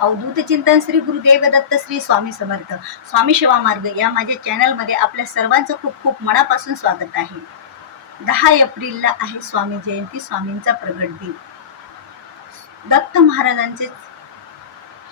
अवधूत चिंतन श्री गुरुदेव दत्त श्री स्वामी समर्थ. स्वामी शिवा मार्ग या माझ्या चॅनलमध्ये आपल्या सर्वांचं खूप खूप मनापासून स्वागत आहे. दहा एप्रिलला आहे स्वामी जयंती स्वामींचा प्रगट दिन. दत्त महाराजांचे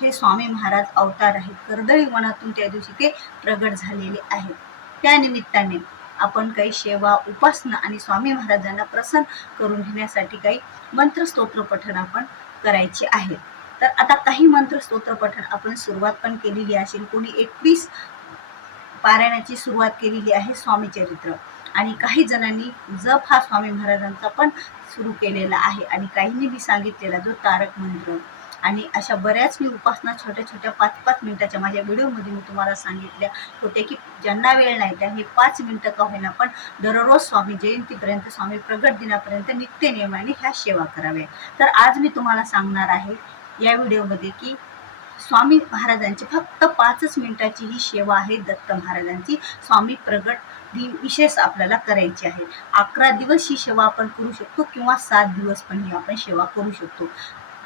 हे स्वामी महाराज अवतार आहेत. कर्दळी वनातून त्या दिवशी ते प्रगट झालेले आहेत. त्या निमित्ताने आपण काही सेवा उपासना आणि स्वामी महाराजांना प्रसन्न करून घेण्यासाठी काही मंत्रस्तोत्र पठण आपण करायचे आहे. तर आता काही मंत्र स्तोत्र पठण आपण सुरुवात पण केलेली असेल. कोणी एकवीस पारायणाची सुरुवात केलेली आहे स्वामी चरित्र. आणि काही जणांनी जप हा स्वामी महाराजांचा पण सुरू केलेला आहे. आणि काहींनी मी सांगितलेला जो तारक मंत्र. आणि अशा बऱ्याच मी उपासना छोट्या छोट्या पाच पाच मिनिटाच्या माझ्या व्हिडिओमध्ये मी तुम्हाला सांगितल्या होत्या की ज्यांना वेळ नाही त्या हे पाच मिनटं का होईना पण दररोज स्वामी जयंतीपर्यंत स्वामी प्रगट दिनापर्यंत नित्य नियमाने ह्या सेवा कराव्या तर आज मी तुम्हाला सांगणार आहे या व्हिडिओमध्ये की स्वामी महाराजांची फक्त पाचच मिनिटाची ही सेवा आहे दत्त महाराजांची. स्वामी प्रगट दिन विशेष आपल्याला करायची आहे. अकरा दिवस ही सेवा आपण करू शकतो किंवा सात दिवस पण ही आपण सेवा करू शकतो.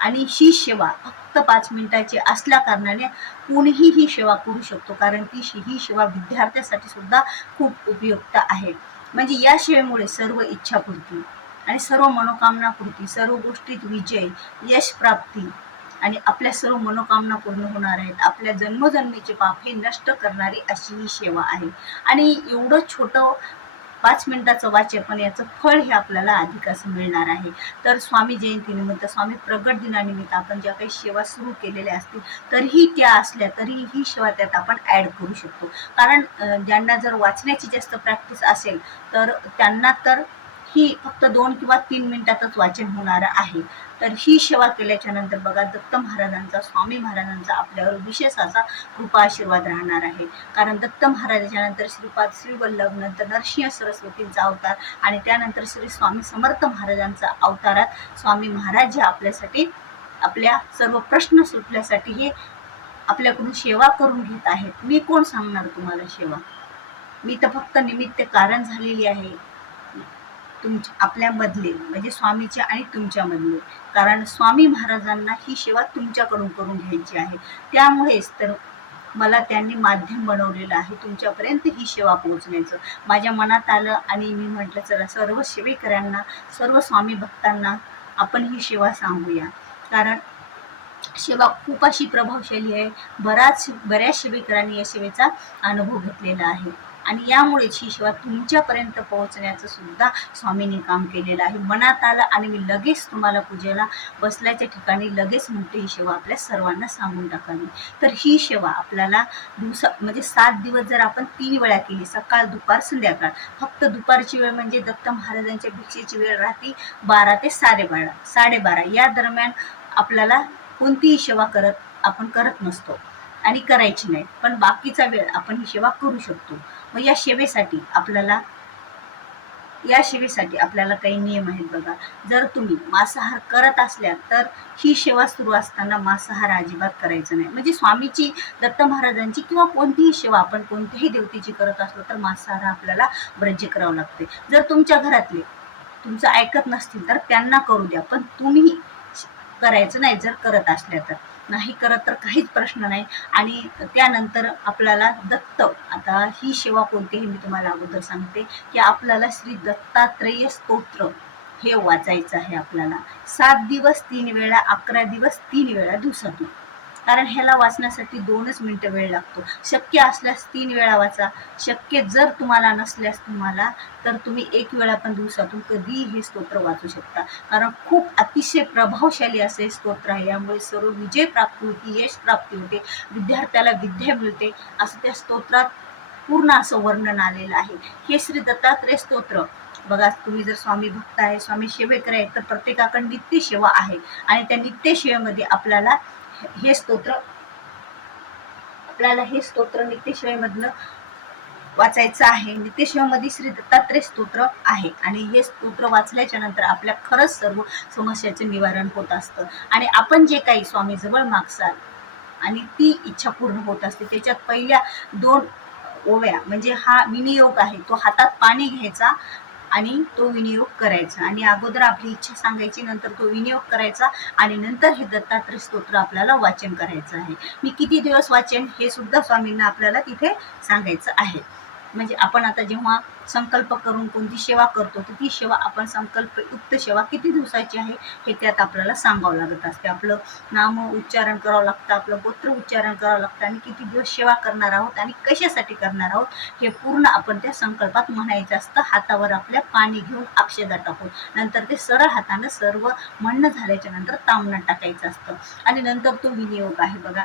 आणि ही सेवा फक्त पाच मिनिटाची असल्या कारणाने कोणीही ही सेवा करू शकतो कारण ती ही सेवा विद्यार्थ्यासाठी सुद्धा खूप उपयुक्त आहे. म्हणजे या सेवेमुळे सर्व इच्छापूर्ती आणि सर्व मनोकामना पूर्ती सर्व गोष्टीत विजय यश प्राप्ती आणि आपल्या सर्व मनोकामना पूर्ण होणार आहेत. आपल्या जन्मजन्मीचे पाप हे नष्ट करणारी अशी ही सेवा आहे. आणि एवढं छोटं पाच मिनिटाचं वाचन पण याचं फळ हे आपल्याला अधिक असं मिळणार आहे. तर स्वामी जयंतीनिमित्त स्वामी प्रगट दिनानिमित्त आपण ज्या काही सेवा सुरू केलेल्या असतील तरीही त्या असल्या तरी ही सेवा त्यात आपण ॲड करू शकतो. कारण ज्यांना जर वाचण्याची जास्त प्रॅक्टिस असेल तर त्यांना तर ही फक्त दोन किंवा तीन मिनिटातच वाचन होणार आहे. तर ही सेवा केल्याच्यानंतर बघा दत्त महाराजांचा स्वामी महाराजांचा आपल्यावर विशेष असा कृपा आशीर्वाद राहणार आहे. कारण दत्त महाराजाच्या नंतर श्रीपाद श्रीवल्लभ नंतर नरसिंह सरस्वतींचा अवतार आणि त्यानंतर श्री स्वामी समर्थ महाराजांचा अवतारात स्वामी महाराज जे आपल्यासाठी आपल्या सर्व प्रश्न सुटण्यासाठी हे आपल्याकडून सेवा करून घेत आहेत. मी कोण सांगणार तुम्हाला सेवा? मी तर फक्त निमित्त कारण झालेली आहे. तुमच्या आपल्यामधले म्हणजे स्वामीचे आणि तुमच्यामधले कारण स्वामी महाराजांना ही सेवा तुमच्याकडून करून घ्यायची आहे. त्यामुळेच तर मला त्यांनी माध्यम बनवलेलं आहे तुमच्यापर्यंत ही सेवा पोहोचण्याचं. माझ्या मनात आलं आणि मी म्हटलं चला सर्व सेवेकऱ्यांना सर्व स्वामी भक्तांना आपण ही सेवा सांगूया. कारण सेवा खूप अशी प्रभावशाली आहे. बराच बऱ्याच सेवेकरांनी या सेवेचा अनुभव घेतलेला आहे. आणि यामुळेच ही सेवा तुमच्यापर्यंत पोहोचण्याचं सुद्धा स्वामींनी काम केलेलं आहे. मनात आलं आणि मी लगेच तुम्हाला पूजेला बसल्याच्या ठिकाणी लगेच म्हणते ही सेवा आपल्या सर्वांना सांगून टाकावी तर ही सेवा आपल्याला दिवसा म्हणजे सात दिवस जर आपण तीन वेळा केली सकाळ दुपार संध्याकाळ फक्त दुपारची वेळ म्हणजे दत्त महाराजांच्या भिक्षेची वेळ राहते बारा ते साडेबारा साडेबारा. या दरम्यान आपल्याला कोणतीही सेवा करत आपण करत नसतो आणि करायची नाही. पण बाकीचा वेळ आपण ही सेवा करू शकतो. मग या सेवेसाठी आपल्याला या सेवेसाठी आपल्याला काही नियम आहेत बघा. जर तुम्ही मांसाहार करत असल्या तर ही सेवा सुरू असताना मांसाहार अजिबात करायचं नाही. म्हणजे स्वामीची दत्त महाराजांची किंवा कोणतीही सेवा आपण कोणत्याही देवतेची करत असलो तर मांसाहार आपल्याला ब्रज करावं लागते. जर तुमच्या घरातले तुमचं ऐकत नसतील तर त्यांना करू द्या. पण तुम्ही करायचं नाही जर करत असल्या तर. नाही करत तर काहीच प्रश्न नाही. आणि त्यानंतर आपल्याला दत्त आता ही सेवा कोणती हे मी तुम्हाला अगोदर सांगते की आपल्याला श्री दत्तात्रेय स्तोत्र हे वाचायचं आहे आपल्याला. सात दिवस तीन वेळा अकरा दिवस तीन वेळा दिवसातून. कारण ह्याला वाचण्यासाठी दोनच मिनटं वेळ लागतो. शक्य असल्यास तीन वेळा वाचा. शक्य जर तुम्हाला नसल्यास तुम्हाला तर तुम्ही एक वेळा पण दिवसातून कधीही हे स्तोत्र वाचू शकता. कारण खूप अतिशय प्रभावशाली असे हे स्तोत्र आहे. यामुळे सर्व विजय प्राप्ती होती यश प्राप्ती होते विद्यार्थ्याला विद्या मिळते. असं त्या स्तोत्रात पूर्ण असं वर्णन आलेलं आहे. हे श्री दत्तात्रय स्तोत्र. बघा तुम्ही जर स्वामी भक्त आहे स्वामी सेवेकर आहे तर प्रत्येकाकडे नित्य सेवा आहे. आणि त्या नित्य सेवेमध्ये आपल्याला हे स्तोत्र. आपल्याला हे स्तोत्र नित्यशिवायमधनं वाचायचं आहे. नित्यशिवामध्ये श्री दत्तात्रेय स्तोत्र आहे. आणि हे स्तोत्र वाचल्याच्या नंतर आपल्या खरंच सर्व समस्याचं निवारण होत असतं. आणि आपण जे काही स्वामी जवळ मागसाल आणि ती इच्छा पूर्ण होत असते त्याच्यात पहिल्या दोन ओव्या म्हणजे हा विनियोग आहे तो हातात पाणी घ्यायचा आणि तो विनियोग करायचा. आणि अगोदर आपली इच्छा सांगायची नंतर तो विनियोग करायचा आणि नंतर हे दत्तात्रय स्तोत्र आपल्याला वाचन करायचं आहे. मी किती दिवस वाचेन हे सुद्धा स्वामींना आपल्याला तिथे सांगायचं आहे. म्हणजे आपण आता जेव्हा संकल्प करून कोणती सेवा करतो तर ती सेवा आपण संकल्पयुक्त सेवा किती दिवसाची आहे हे त्यात आपल्याला सांगावं लागत असते. आपलं नाम उच्चारण करावं लागतं आपलं गोत्र उच्चारण करावं लागतं आणि किती दिवस सेवा करणार आहोत आणि कशासाठी करणार आहोत हे पूर्ण आपण त्या संकल्पात म्हणायचं असतं. हातावर आपल्या पाणी घेऊन अक्षदा टाकून. नंतर ते सरळ हातानं सर्व म्हणणं झाल्याच्यानंतर तांबणं टाकायचं असतं. आणि नंतर तो विनियोग आहे बघा.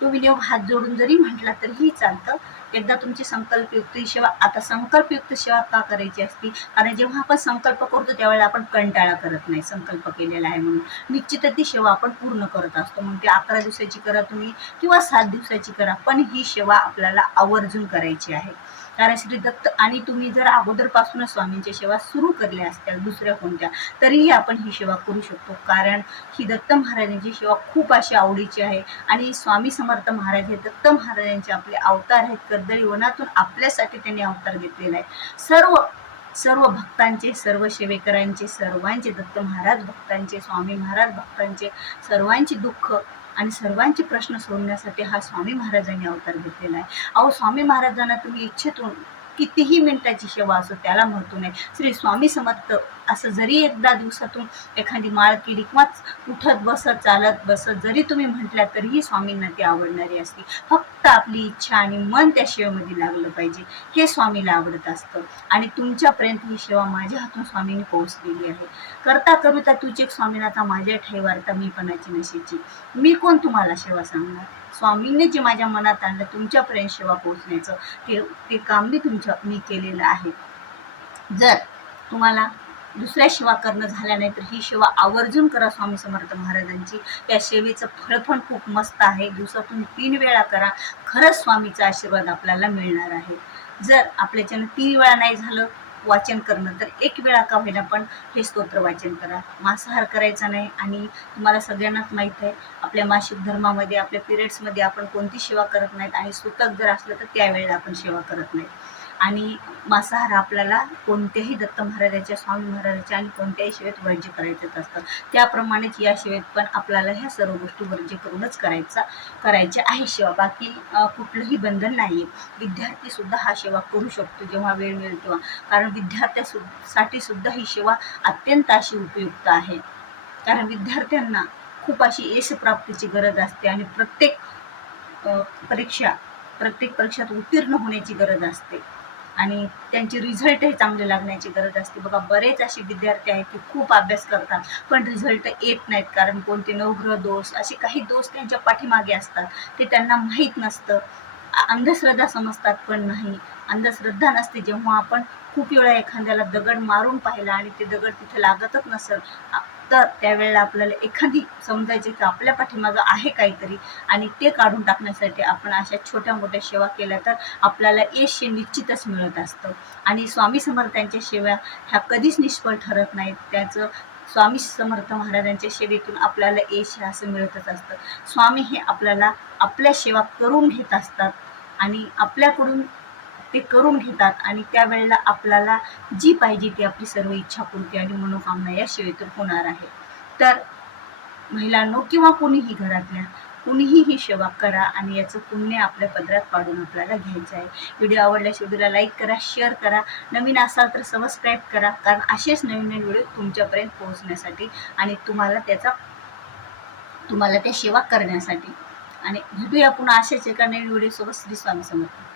तो विनियोग हात जोडून जरी म्हटला तरीही चालतं. एकदा तुमची संकल्पयुक्त ही सेवा आता संकल्पयुक्त सेवा का करायची असती? कारण जेव्हा आपण संकल्प करतो त्यावेळेला आपण कंटाळा करत नाही. संकल्प केलेला आहे म्हणून. निश्चित ती सेवा आपण पूर्ण करत असतो. मग ती अकरा दिवसाची करा तुम्ही किंवा सात दिवसाची करा. पण ही सेवा आपल्याला आवर्जून करायची आहे. कारण श्री दत्त आणि तुम्ही जर अगोदरपासूनच स्वामींच्या सेवा सुरू केल्या असत्या दुसऱ्या कोणत्या तरीही आपण ही सेवा करू शकतो. कारण ही दत्त महाराजांची सेवा खूप अशी आवडीची आहे. आणि स्वामी समर्थ महाराज हे दत्त महाराजांचे आपले अवतार आहेत. कर्दळी वनातून आपल्यासाठी त्यांनी अवतार घेतलेला आहे सर्व सर्व भक्तांचे सर्व सेवेकरांचे सर्वांचे दत्त महाराज भक्तांचे स्वामी महाराज भक्तांचे सर्वांचे दुःख आणि सर्वांचे प्रश्न सोडण्यासाठी हा स्वामी महाराजांनी अवतार घेतलेला आहे. अहो स्वामी महाराजांना तुम्ही इच्छितून कितीही मिनिटाची सेवा असो त्याला महत्त्व नाही. श्री स्वामी समर्थ असं जरी एकदा दिवसातून एखादी माळ केली किंवा उठत बसत चालत बसत जरी तुम्ही म्हटल्या तरीही स्वामींना ती आवडणारी असते. फक्त आपली इच्छा आणि मन त्या सेवेमध्ये लागलं पाहिजे. हे स्वामीला आवडत असतं. आणि तुमच्यापर्यंत ही सेवा माझ्या हातून स्वामींनी पोहोचलेली आहे. करता कविता तुझे स्वामीनाथा माझ्या ठेवारता मी पणाची नशेची मी कोण तुम्हाला सेवा सांगणार? स्वामींनी जे माझ्या मनात आणलं तुमच्यापर्यंत सेवा पोहोचण्याचं ते ते काम मी तुमच्या मी केलेलं आहे. जर तुम्हाला दुसऱ्या सेवा करणं झाल्या नाही तर ही सेवा आवर्जून करा स्वामी समर्थ महाराजांची. या सेवेचं फळ पण खूप मस्त आहे. दिवसातून तीन वेळा करा. खरंच स्वामीचा आशीर्वाद आपल्याला मिळणार आहे. जर आपल्याच्यानं तीन वेळा नाही झालं वाचन करणं तर एक वेळा का होईना पण हे स्तोत्र वाचन करा. मांसाहार करायचा नाही आणि तुम्हाला सगळ्यांनाच माहीत आहे आपल्या मासिक धर्मामध्ये आपल्या पिरियड्समध्ये आपण कोणती सेवा करत नाहीत आणि सुतक जर असलं तर त्यावेळेला आपण सेवा करत नाही आणि मांसाहार आपल्याला कोणत्याही दत्त महाराजाच्या स्वामी महाराजाच्या आणि कोणत्याही शेवेत वर्ज्य करायचंच असतं. त्याप्रमाणेच या शेवेत पण आपल्याला ह्या सर्व गोष्टी वर्ज्य करूनच करायचा करायच्या आहे सेवा. बाकी कुठलंही बंधन नाही आहे विद्यार्थीसुद्धा हा सेवा करू शकतो जेव्हा वेळ मिळेल तेव्हा. कारण विद्यार्थ्यासु साठी सुद्धा ही सेवा अत्यंत अशी उपयुक्त आहे. कारण विद्यार्थ्यांना खूप अशी यश प्राप्तीची गरज असते आणि प्रत्येक परीक्षा प्रत्येक परीक्षेत उत्तीर्ण होण्याची गरज असते. आणि त्यांचे रिझल्टही चांगले लागण्याची गरज असते. बघा बरेच असे विद्यार्थी आहेत की खूप अभ्यास करतात पण रिझल्ट येत नाहीत. कारण कोणते नवग्रह दोष असे काही दोष त्यांच्या पाठीमागे असतात. ते त्यांना माहीत नसतं. अंधश्रद्धा समजतात पण नाही. अंधश्रद्धा नसते. जेव्हा आपण खूप वेळा एखाद्याला दगड मारून पाहिला आणि ते दगड तिथे लागतच नसेल तर त्यावेळेला आपल्याला एखादी समजायचे की आपल्या पाठीमागं आहे काहीतरी आणि ते काढून टाकण्यासाठी आपण अशा छोट्या मोठ्या सेवा केल्या तर आपल्याला यश हे निश्चितच मिळत असतं. आणि स्वामी समर्थांच्या सेवा ह्या कधीच निष्फळ ठरत नाहीत. त्याचं स्वामी समर्थ महाराजांच्या सेवेतून आपल्याला यश हे असं मिळतच असतं. स्वामी हे आपल्याला आपल्या सेवा करून घेत असतात आणि आपल्याकडून ते करून घेतात आणि त्यावेळेला आपल्याला जी पाहिजे ती आपली सर्व इच्छापूर्ती आणि मनोकामना या सेवेतून होणार आहे. तर महिलांनो किंवा कोणीही घरातल्या कुणीही ही सेवा करा आणि याचं पुण्य आपल्या पदरात पाडून आपल्याला घ्यायचं आहे. व्हिडिओ आवडल्यास व्हिडिओला लाईक करा शेअर करा नवीन असाल तर सबस्क्राईब करा कारण असेच नवीन नवीन व्हिडिओ तुमच्यापर्यंत पोहोचण्यासाठी आणि तुम्हाला त्याचा तुम्हाला त्या सेवा करण्यासाठी. आणि भेटूया पुन्हा अशाच एका नवीन व्हिडिओसोबत. श्री स्वामी समर्थ.